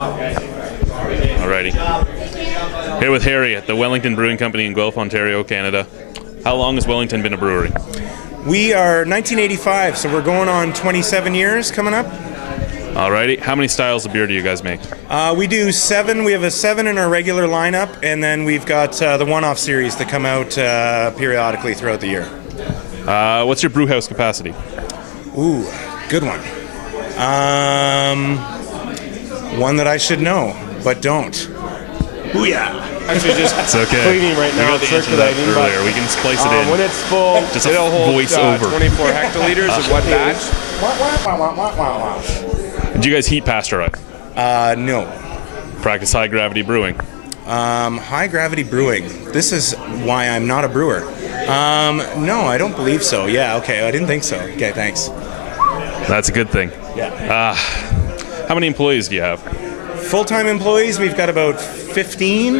Alrighty. Here with Harry at the Wellington Brewing Company in Guelph, Ontario, Canada. How long has Wellington been a brewery? We are 1985, so we're going on 27 years coming up. Alrighty. How many styles of beer do you guys make? We do 7. We have a 7 in our regular lineup, and then we've got the one-off series that come out periodically throughout the year. What's your brew house capacity? Ooh, good one. One that I should know, but don't. Ooh, yeah. Actually, just It's okay. cleaning right now, circulating. Earlier. We can splice it in. When it's full, Just it'll hold voice over. 24 hectoliters of what batch? Do you guys heat pasteurize? No. Practice high gravity brewing? High gravity brewing. This is why I'm not a brewer. No, I don't believe so. Yeah, okay, I didn't think so. Okay, thanks. That's a good thing. Yeah. How many employees do you have? Full-time employees, we've got about 15,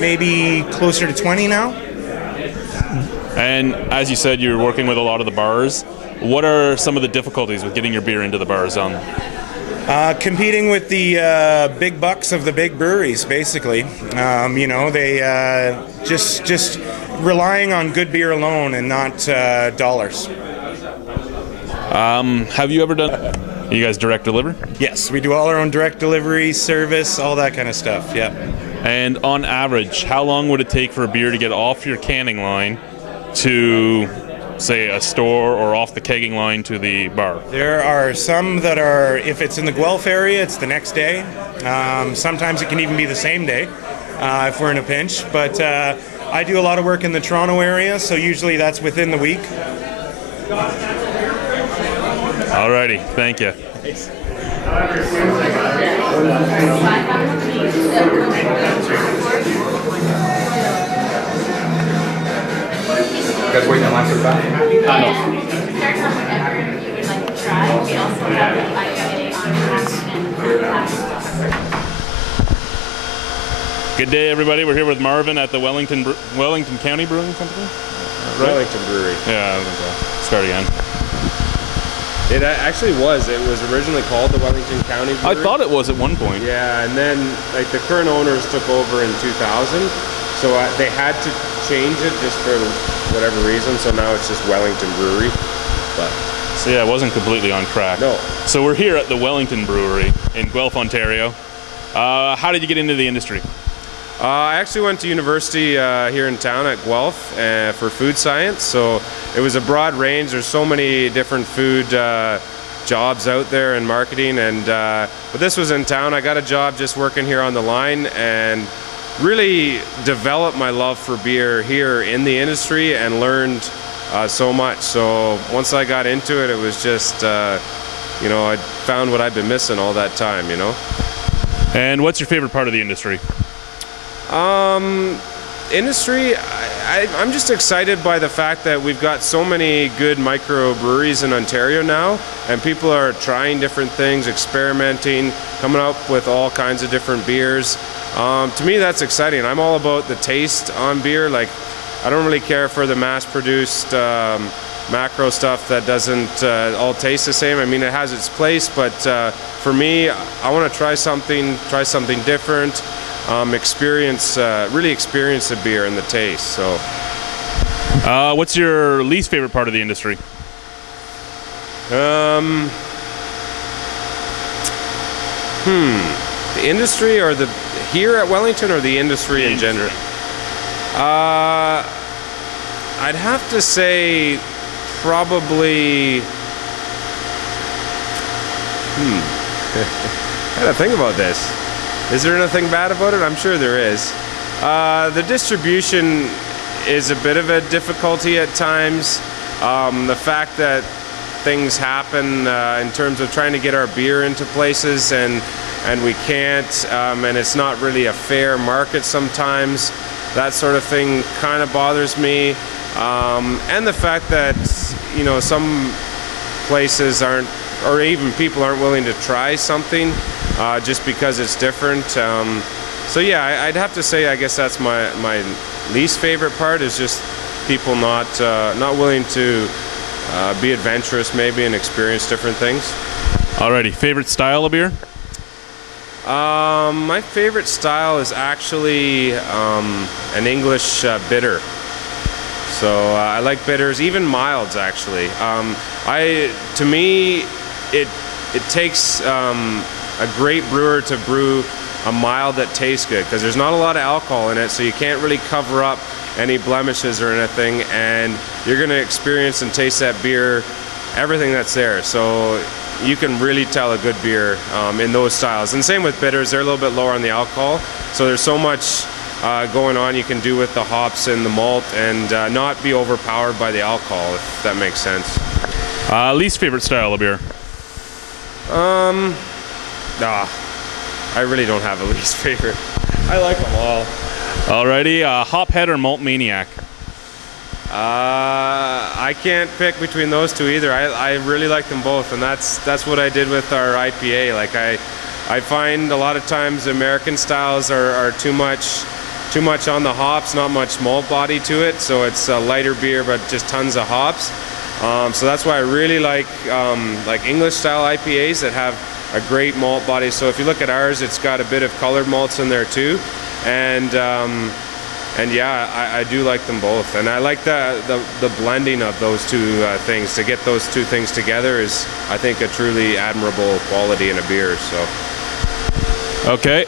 maybe closer to 20 now. And as you said, you're working with a lot of the bars. What are some of the difficulties with getting your beer into the bars on? Competing with the big bucks of the big breweries, basically. You know, they just relying on good beer alone and not dollars. Have you ever done... You guys direct deliver? Yes, we do all our own direct delivery, service, all that kind of stuff, yeah. And on average, how long would it take for a beer to get off your canning line to, say, a store or off the kegging line to the bar? There are some that are, if it's in the Guelph area, it's the next day. Sometimes it can even be the same day if we're in a pinch. But I do a lot of work in the Toronto area, so usually that's within the week. Alrighty, thank you. You guys waiting in line for the back? No. Good day, everybody. We're here with Marvin at the Wellington County Brewing Company. Right? Wellington Brewery. Yeah, I was gonna start again. It actually was. It was originally called the Wellington County Brewery. I thought it was at one point. Yeah, and then like the current owners took over in 2000, so they had to change it just for whatever reason. So now it's just Wellington Brewery. But So yeah, it wasn't completely on track. no. So we're here at the Wellington Brewery in Guelph, Ontario. How did you get into the industry? I actually went to university here in town at Guelph for food science, so it was a broad range. There's so many different food jobs out there in marketing, and but this was in town. I got a job just working here on the line and really developed my love for beer here in the industry and learned so much. So once I got into it, it was just, you know, I found what I'd been missing all that time, you know. And what's your favorite part of the industry? Industry, I'm just excited by the fact that we've got so many good microbreweries in Ontario now, and people are trying different things, experimenting, coming up with all kinds of different beers. To me, that's exciting. I'm all about the taste on beer. Like, I don't really care for the mass-produced macro stuff that doesn't all taste the same. I mean, it has its place, but for me, I want to try something different. Really experience the beer and the taste. So, what's your least favorite part of the industry? The industry, or the here at Wellington, or the industry in general? I'd have to say probably. I gotta think about this. Is there anything bad about it? I'm sure there is. The distribution is a bit of a difficulty at times. The fact that things happen in terms of trying to get our beer into places and we can't, and it's not really a fair market sometimes. That sort of thing kind of bothers me. And the fact that, you know, some places aren't, or even people aren't willing to try something just because it's different. So yeah, I'd have to say, I guess that's my least favorite part, is just people not willing to be adventurous maybe and experience different things. Alrighty, favorite style of beer? My favorite style is actually an English bitter. So I like bitters, even milds actually. To me, it takes a great brewer to brew a mild that tastes good, because there's not a lot of alcohol in it, so you can't really cover up any blemishes or anything, and you're going to experience and taste that beer, everything that's there. So you can really tell a good beer in those styles. And same with bitters, they're a little bit lower on the alcohol, so there's so much going on you can do with the hops and the malt, and not be overpowered by the alcohol, if that makes sense. Least favorite style of beer? I really don't have a least favorite. I like them all. Alrighty, hophead or malt maniac? I can't pick between those two either. I really like them both, and that's what I did with our IPA. Like I find a lot of times American styles are too much on the hops, not much malt body to it. So it's a lighter beer, but just tons of hops. So that's why I really like English style IPAs that have a great malt body. So if you look at ours, it's got a bit of colored malts in there too, and yeah, I do like them both, and I like the blending of those two things. To get those two things together is, I think, a truly admirable quality in a beer. So okay,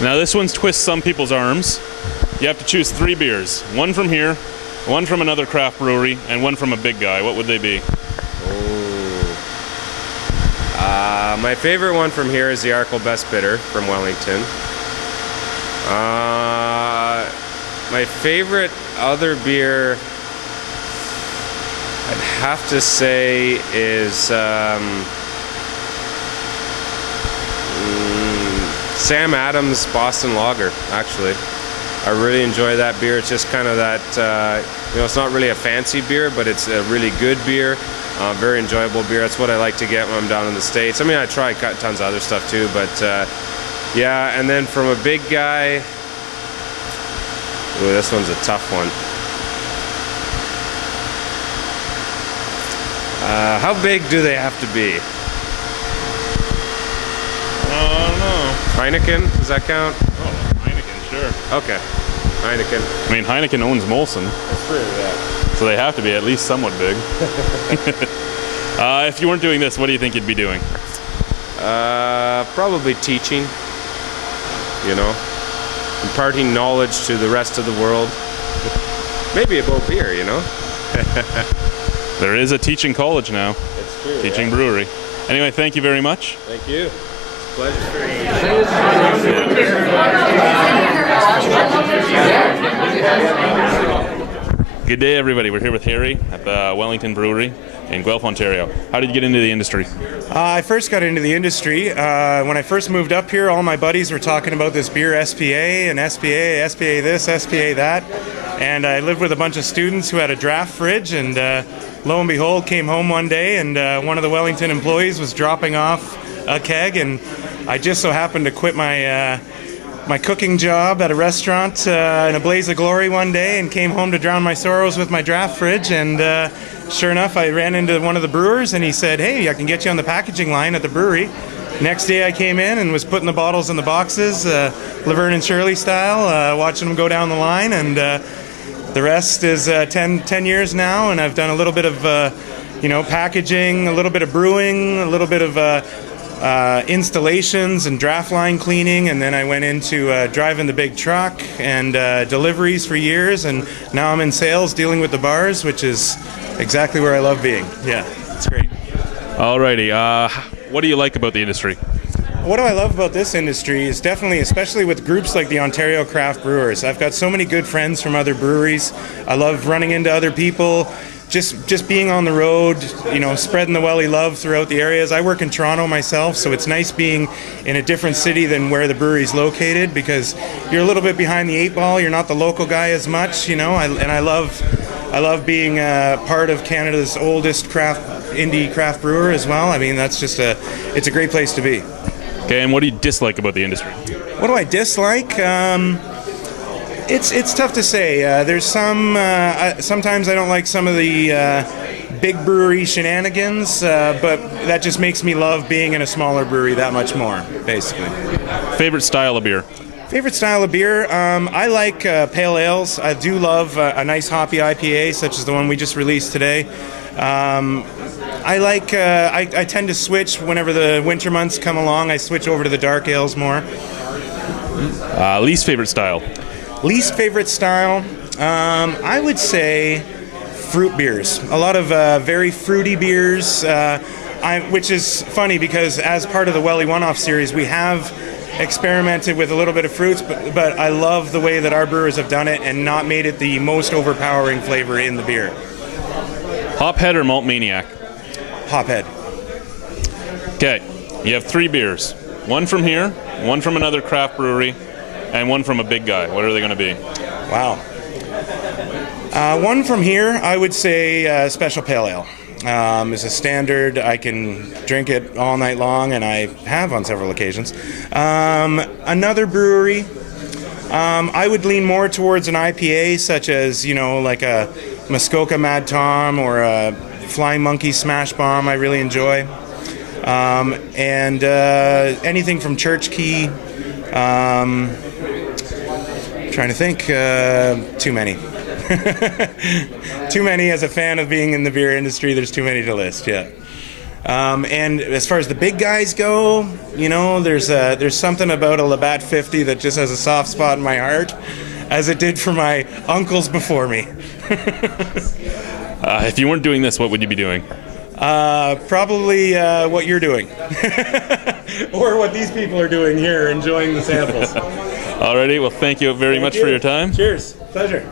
now this one's twists some people's arms. You have to choose 3 beers, one from here, one from another craft brewery, and one from a big guy. What would they be? My favorite one from here is the Arkle Best Bitter from Wellington. My favorite other beer, I'd have to say, is Sam Adams Boston Lager, actually. I really enjoy that beer. It's just kind of that, it's not really a fancy beer, but it's a really good beer. Very enjoyable beer. That's what I like to get when I'm down in the States. I mean, I try tons of other stuff too, but yeah. And then from a big guy, ooh, this one's a tough one. How big do they have to be? I don't know. Heineken, does that count? Oh, Heineken, sure. Okay, Heineken. I mean, Heineken owns Molson. That's true, yeah. So they have to be at least somewhat big. If you weren't doing this, what do you think you'd be doing? Probably teaching, imparting knowledge to the rest of the world. Maybe about beer, There is a teaching college now. It's true. Teaching brewery. Anyway, thank you very much. Thank you. It's a pleasure. Good day, everybody. We're here with Harry at the Wellington Brewery in Guelph, Ontario. How did you get into the industry? I first got into the industry when I first moved up here. All my buddies were talking about this beer SPA and SPA this, SPA that, and I lived with a bunch of students who had a draft fridge, and lo and behold, came home one day, and one of the Wellington employees was dropping off a keg, and I just so happened to quit my cooking job at a restaurant in a blaze of glory one day, and came home to drown my sorrows with my draft fridge. And sure enough, I ran into one of the brewers, and he said, "Hey, I can get you on the packaging line at the brewery." Next day I came in and was putting the bottles in the boxes, Laverne and Shirley style, watching them go down the line, and the rest is 10 years now, and I've done a little bit of packaging, a little bit of brewing, a little bit of installations and draft line cleaning, and then I went into driving the big truck and deliveries for years, and now I'm in sales dealing with the bars, which is exactly where I love being. Yeah, it's great. Alrighty, what do you like about the industry? What do I love about this industry is definitely, especially with groups like the Ontario Craft Brewers. I've got so many good friends from other breweries. I love running into other people. Just being on the road, spreading the Welly love throughout the areas. I work in Toronto myself, so it's nice being in a different city than where the brewery's located, because you're a little bit behind the 8 ball. You're not the local guy as much, and I love being part of Canada's oldest indie craft brewer as well. I mean, that's just it's a great place to be. Okay, and what do you dislike about the industry? What do I dislike? It's tough to say. There's sometimes I don't like some of the big brewery shenanigans, but that just makes me love being in a smaller brewery that much more, basically. Favorite style of beer? Favorite style of beer? I like pale ales. I do love a nice hoppy IPA, such as the one we just released today. I tend to switch whenever the winter months come along. I switch over to the dark ales more. Least favorite style? Least favorite style? I would say fruit beers. A lot of very fruity beers, which is funny because as part of the Welly One-Off series, we have experimented with a little bit of fruits, but I love the way that our brewers have done it and not made it the most overpowering flavor in the beer. Hophead or Malt Maniac? Hophead. Okay, you have 3 beers. One from here, one from another craft brewery, and one from a big guy. What are they going to be? Wow. One from here, I would say Special Pale Ale. It's a standard. I can drink it all night long, and I have on several occasions. Another brewery, I would lean more towards an IPA, such as, like a Muskoka Mad Tom or a Flying Monkey Smash Bomb. I really enjoy. And anything from Church Key. Trying to think. Too many. Too many as a fan of being in the beer industry. There's too many to list, yeah. And as far as the big guys go, there's something about a Labatt 50 that just has a soft spot in my heart, as it did for my uncles before me. If you weren't doing this, what would you be doing? Probably what you're doing. Or what these people are doing here, enjoying the samples. Alrighty, well, thank you very much for your time. Cheers. Pleasure.